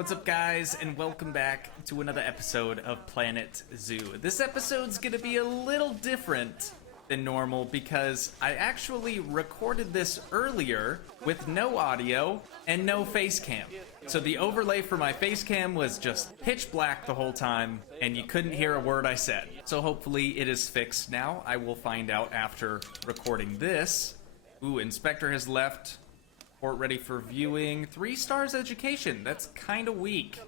What's up, guys, and welcome back to another episode of Planet Zoo. This episode's gonna be a little different than normal because I actually recorded this earlier with no audio and no face cam. So the overlay for my face cam was just pitch black the whole time and you couldn't hear a word I said. So hopefully it is fixed now. I will find out after recording this. Ooh, Inspector has left. Report ready for viewing. 3 stars education. That's kind of weak.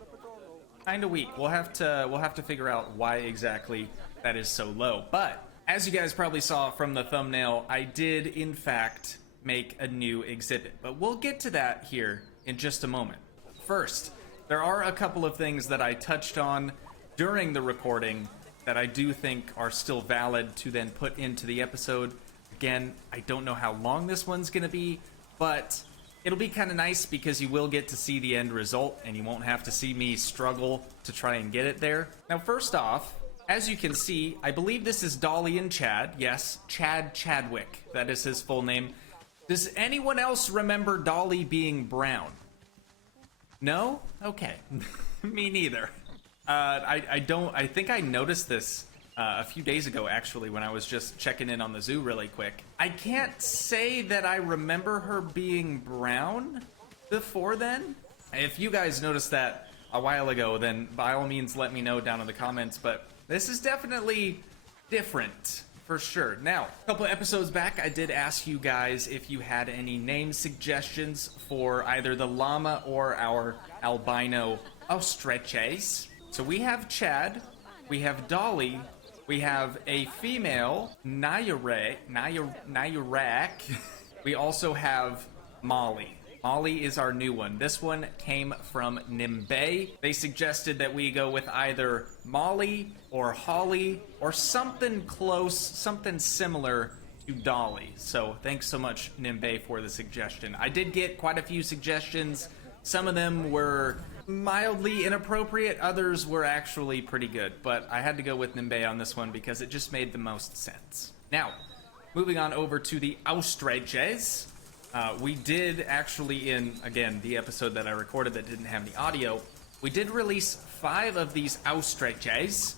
Kind of weak. We'll have to figure out why exactly that is so low. But as you guys probably saw from the thumbnail, I did in fact make a new exhibit. But we'll get to that here in just a moment. First, there are a couple of things that I touched on during the recording that I do think are still valid to then put into the episode. Again, I don't know how long this one's gonna be, but it'll be kind of nice because you will get to see the end result and you won't have to see me struggle to try and get it there. Now, first off, as you can see, I believe this is Dolly and Chad. Yes, Chad Chadwick. That is his full name. Does anyone else remember Dolly being brown? No? Okay. Me neither. I think I noticed this a few days ago, actually, when I was just checking in on the zoo really quick. I can't say that I remember her being brown before then. If you guys noticed that a while ago, then by all means let me know down in the comments, but this is definitely different, for sure. Now, a couple of episodes back, I did ask you guys if you had any name suggestions for either the llama or our albino ostriches. So we have Chad, we have Dolly, we have a female, Nyarak. We also have Molly. Molly is our new one. This one came from Nimbe. They suggested that we go with either Molly or Holly or something close, something similar to Dolly. So thanks so much, Nimbe, for the suggestion. I did get quite a few suggestions. Some of them were mildly inappropriate, others were actually pretty good, but I had to go with Nimbe on this one because it just made the most sense. Now, moving on over to the ostriches. We did actually, in, again, the episode that I recorded that didn't have the audio, we did release 5 of these ostriches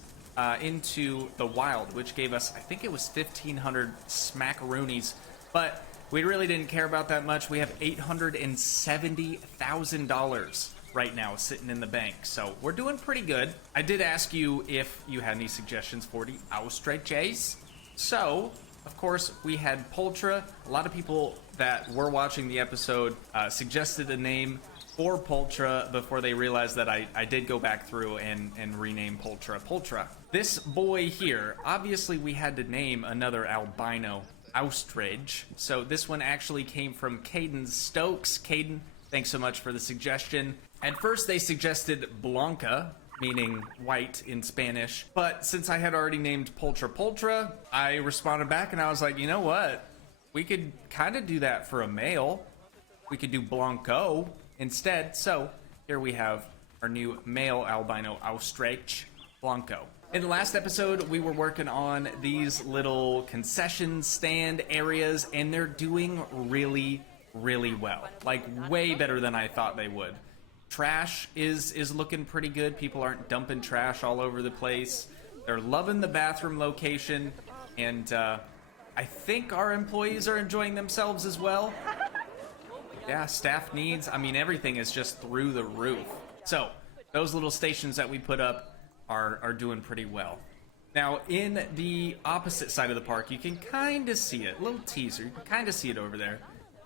into the wild, which gave us, I think it was 1,500 smackaroonies, but we really didn't care about that much. We have $870,000 right now sitting in the bank, so we're doing pretty good. I did ask you if you had any suggestions for the ostriches. So, of course, we had Poltra. A lot of people that were watching the episode suggested a name for Poltra before they realized that I did go back through and rename Poltra. This boy here, obviously we had to name another albino ostrich. So this one actually came from Caden Stokes. Caden, thanks so much for the suggestion. At first they suggested Blanca, meaning white in Spanish, but since I had already named Poltra, I responded back and I was like, you know what? We could kind of do that for a male. We could do Blanco instead. So here we have our new male albino ostrich, Blanco. In the last episode, we were working on these little concession stand areas, and they're doing really, really well. Like, way better than I thought they would. Trash is looking pretty good. People aren't dumping trash all over the place. They're loving the bathroom location, and I think our employees are enjoying themselves as well. Yeah, staff needs, I mean, everything is just through the roof. So, those little stations that we put up are doing pretty well. Now, in the opposite side of the park, you can kind of see it. A little teaser. You can kind of see it over there.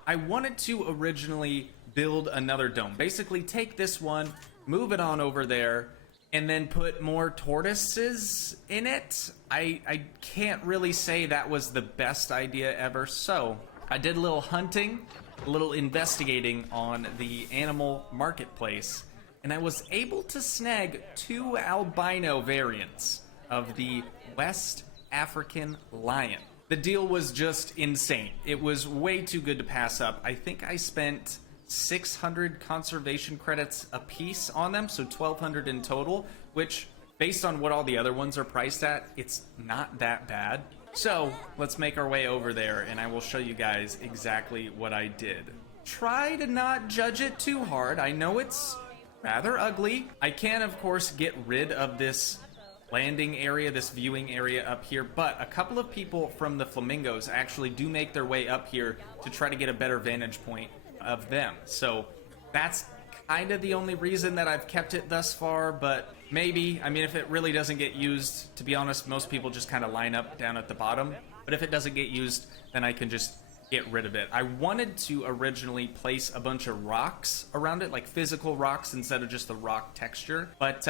I wanted to originally build another dome. Basically, take this one, move it on over there, and then put more tortoises in it. I can't really say that was the best idea ever, so I did a little hunting, a little investigating on the animal marketplace, and I was able to snag 2 albino variants of the West African lion. The deal was just insane. It was way too good to pass up. I think I spent 600 conservation credits a piece on them, so 1,200 in total, which, based on what all the other ones are priced at, it's not that bad. So, let's make our way over there, and I will show you guys exactly what I did. Try to not judge it too hard. I know it's rather ugly. I can, of course, get rid of this landing area, this viewing area up here, but a couple of people from the flamingos actually do make their way up here to try to get a better vantage point of them. So that's kind of the only reason that I've kept it thus far, but maybe, I mean, if it really doesn't get used, to be honest, most people just kind of line up down at the bottom, but if it doesn't get used, then I can just get rid of it. I wanted to originally place a bunch of rocks around it, like physical rocks instead of just the rock texture, but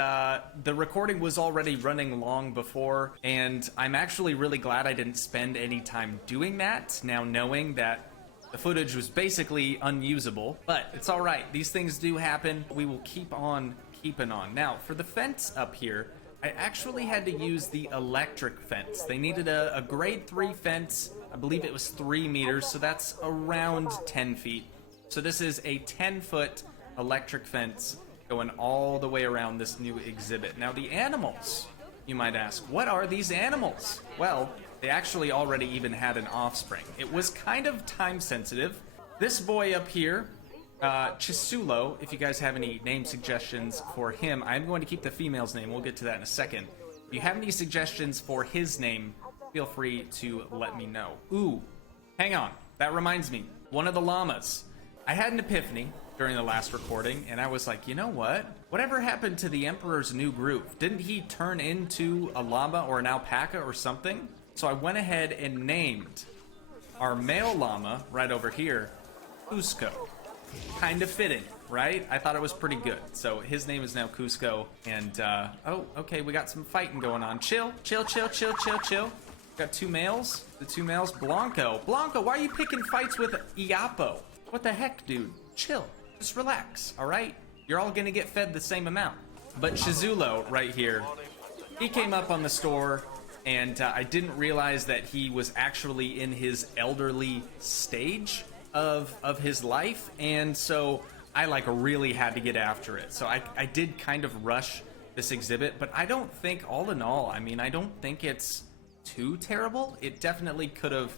the recording was already running long before, and I'm actually really glad I didn't spend any time doing that, now knowing that the footage was basically unusable, but it's all right. These things do happen. We will keep on keeping on. Now, for the fence up here, I actually had to use the electric fence. They needed a grade 3 fence. I believe it was 3 meters, so that's around 10 feet. So this is a 10-foot electric fence going all the way around this new exhibit. Now, the animals, you might ask, what are these animals? Well, they actually already even had an offspring. It was kind of time sensitive. This boy up here, Chisulo, if you guys have any name suggestions for him, I'm going to keep the female's name. We'll get to that in a second. If you have any suggestions for his name, feel free to let me know. Ooh, hang on. That reminds me. One of the llamas. I had an epiphany during the last recording, and I was like, you know what? Whatever happened to the Emperor's new group? Didn't he turn into a llama or an alpaca or something? So I went ahead and named our male llama right over here, Cusco. Kind of fitting, right? I thought it was pretty good. So his name is now Cusco, and oh, okay, we got some fighting going on. Chill, chill, chill, chill, chill, chill. Got 2 males. The 2 males. Blanco, why are you picking fights with Iapo? What the heck, dude? Chill. Just relax, all right? You're all gonna get fed the same amount. But Chizulo right here, he came up on the store, and I didn't realize that he was actually in his elderly stage of his life, and so I like really had to get after it. So I did kind of rush this exhibit, but I don't think, all in all, I mean, I don't think it's too terrible. It definitely could have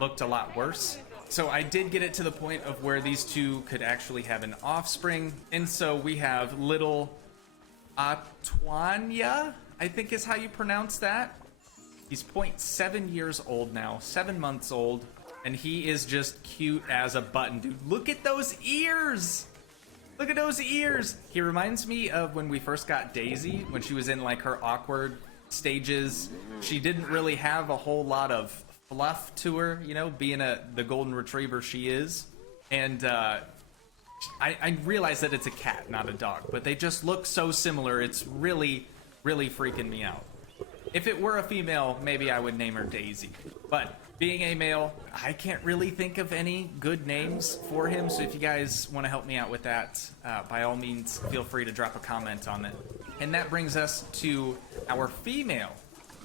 looked a lot worse. So I did get it to the point of where these two could actually have an offspring, and so we have little Atuanya, I think is how you pronounce that. He's 0.7 years old now, 7 months old, and he is just cute as a button, dude. Look at those ears! Look at those ears! He reminds me of when we first got Daisy, when she was in like her awkward stages. She didn't really have a whole lot of fluff to her, you know, being the golden retriever she is. And I realize that it's a cat, not a dog, but they just look so similar. It's really, really freaking me out. If it were a female, maybe I would name her Daisy. But being a male, I can't really think of any good names for him, so if you guys want to help me out with that, by all means, feel free to drop a comment on it. And that brings us to our female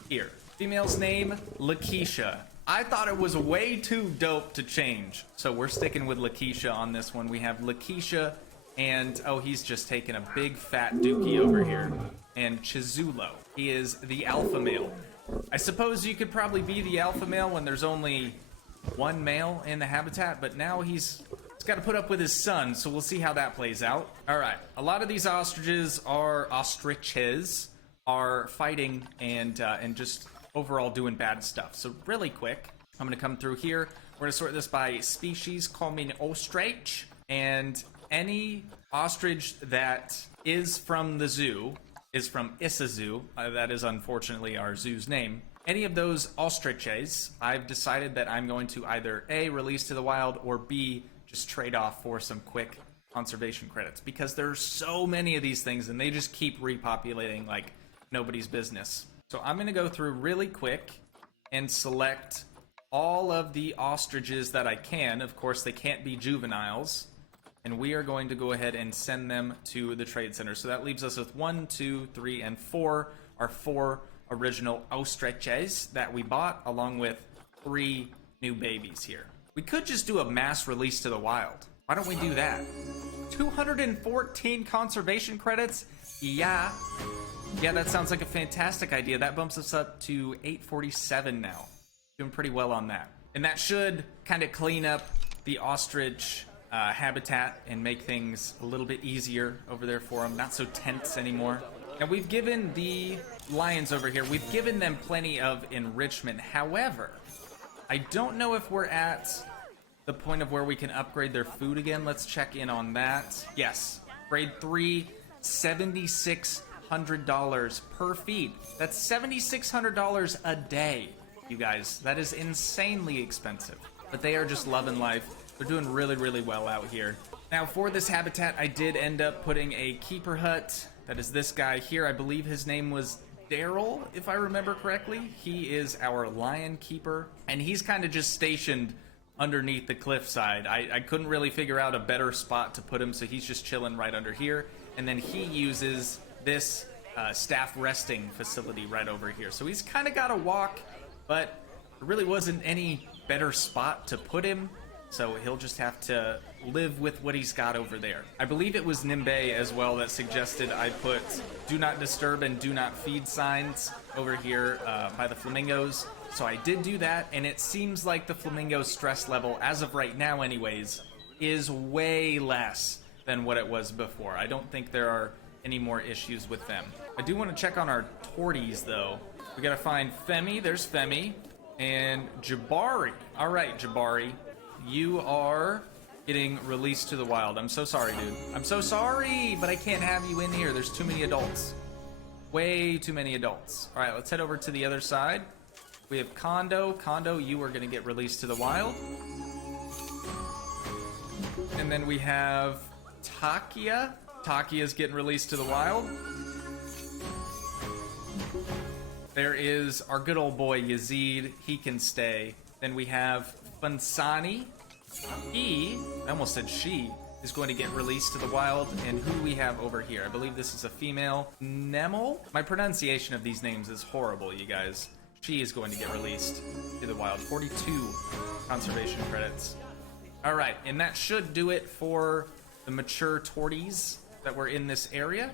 here. Female's name, Lakeisha. I thought it was way too dope to change, so we're sticking with Lakeisha on this one. We have Lakeisha, and oh, he's just taking a big fat dookie over here. And Chizulo. He is the alpha male. I suppose you could probably be the alpha male when there's only one male in the habitat, but now he's got to put up with his son, so we'll see how that plays out. All right, a lot of these ostriches are fighting and just overall doing bad stuff. So really quick, I'm gonna come through here. We're gonna sort this by species. Call me an ostrich, and any ostrich that is from the zoo is from Issa Zoo. That is unfortunately our zoo's name. Any of those ostriches, I've decided that I'm going to either A, release to the wild, or B, just trade off for some quick conservation credits, because there's so many of these things and they just keep repopulating like nobody's business. So I'm gonna go through really quick and select all of the ostriches that I can. Of course, they can't be juveniles. And we are going to go ahead and send them to the trade center. So that leaves us with 1, 2, 3, and 4. Our 4 original ostriches that we bought, along with 3 new babies here. We could just do a mass release to the wild. Why don't we do that? 214 conservation credits? Yeah, that sounds like a fantastic idea. That bumps us up to 847 now. Doing pretty well on that. And that should kind of clean up the ostrich habitat and make things a little bit easier over there for them. Not so tense anymore. Now, we've given the lions over here, we've given them plenty of enrichment. However, I don't know if we're at the point of where we can upgrade their food again. Let's check in on that. Yes, grade 3, $7,600 per feed. That's $7,600 a day, you guys. That is insanely expensive. But they are just loving life. They're doing really, really well out here. Now, for this habitat, I did end up putting a keeper hut. That is this guy here. I believe his name was Daryl, if I remember correctly. He is our lion keeper, and he's kind of just stationed underneath the cliffside. I couldn't really figure out a better spot to put him, so he's just chilling right under here. And then he uses this staff resting facility right over here. So he's kind of got to walk, but there really wasn't any better spot to put him. So he'll just have to live with what he's got over there. I believe it was Nimbe as well that suggested I put do not disturb and do not feed signs over here by the flamingos. So I did do that, and it seems like the flamingo stress level, as of right now anyways, is way less than what it was before. I don't think there are any more issues with them. I do want to check on our torties, though. We gotta find Femi. There's Femi. And Jabari. All right, Jabari. You are getting released to the wild. I'm so sorry, dude. I'm so sorry, but I can't have you in here. There's too many adults. Way too many adults. All right, let's head over to the other side. We have Kondo. Kondo, you are going to get released to the wild. And then we have Takia. Takia's getting released to the wild. There is our good old boy Yazid. He can stay. Then we have Fansani. He, I almost said she, is going to get released to the wild. And who do we have over here? I believe this is a female. Nemel? My pronunciation of these names is horrible, you guys. She is going to get released to the wild. 42 conservation credits. All right, and that should do it for the mature torties that were in this area.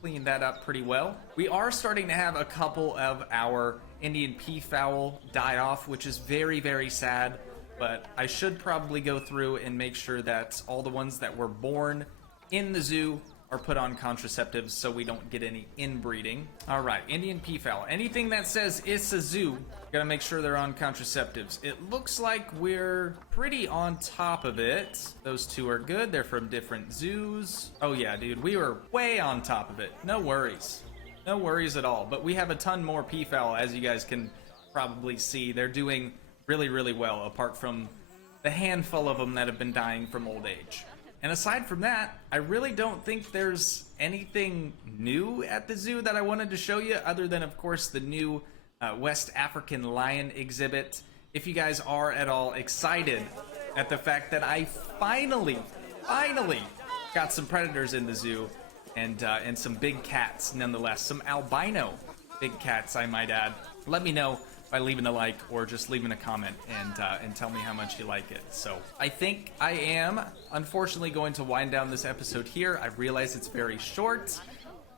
Cleaned that up pretty well. We are starting to have a couple of our Indian peafowl die off, which is very, very sad. But I should probably go through and make sure that all the ones that were born in the zoo are put on contraceptives so we don't get any inbreeding. All right, Indian peafowl. Anything that says it's a zoo, gotta make sure they're on contraceptives. It looks like we're pretty on top of it. Those two are good. They're from different zoos. Oh yeah, dude, we were way on top of it. No worries. No worries at all. But we have a ton more peafowl, as you guys can probably see. They're doing really, really well, apart from the handful of them that have been dying from old age. And aside from that, I really don't think there's anything new at the zoo that I wanted to show you, other than, of course, the new West African lion exhibit. If you guys are at all excited at the fact that I finally got some predators in the zoo, and some big cats nonetheless, some albino big cats, I might add. Let me know by leaving a like or just leaving a comment and tell me how much you like it. So I think I am unfortunately going to wind down this episode here. I realize it's very short.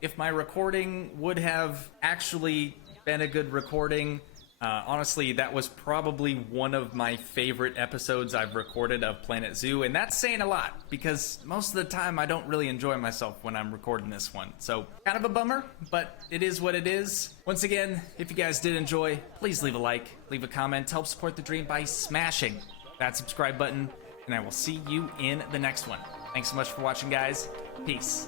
If my recording would have actually been a good recording, honestly, that was probably one of my favorite episodes I've recorded of Planet Zoo, and that's saying a lot because most of the time I don't really enjoy myself when I'm recording this one. So kind of a bummer, but it is what it is. Once again, if you guys did enjoy, please leave a like, leave a comment, help support the dream by smashing that subscribe button, and I will see you in the next one. Thanks so much for watching, guys. Peace.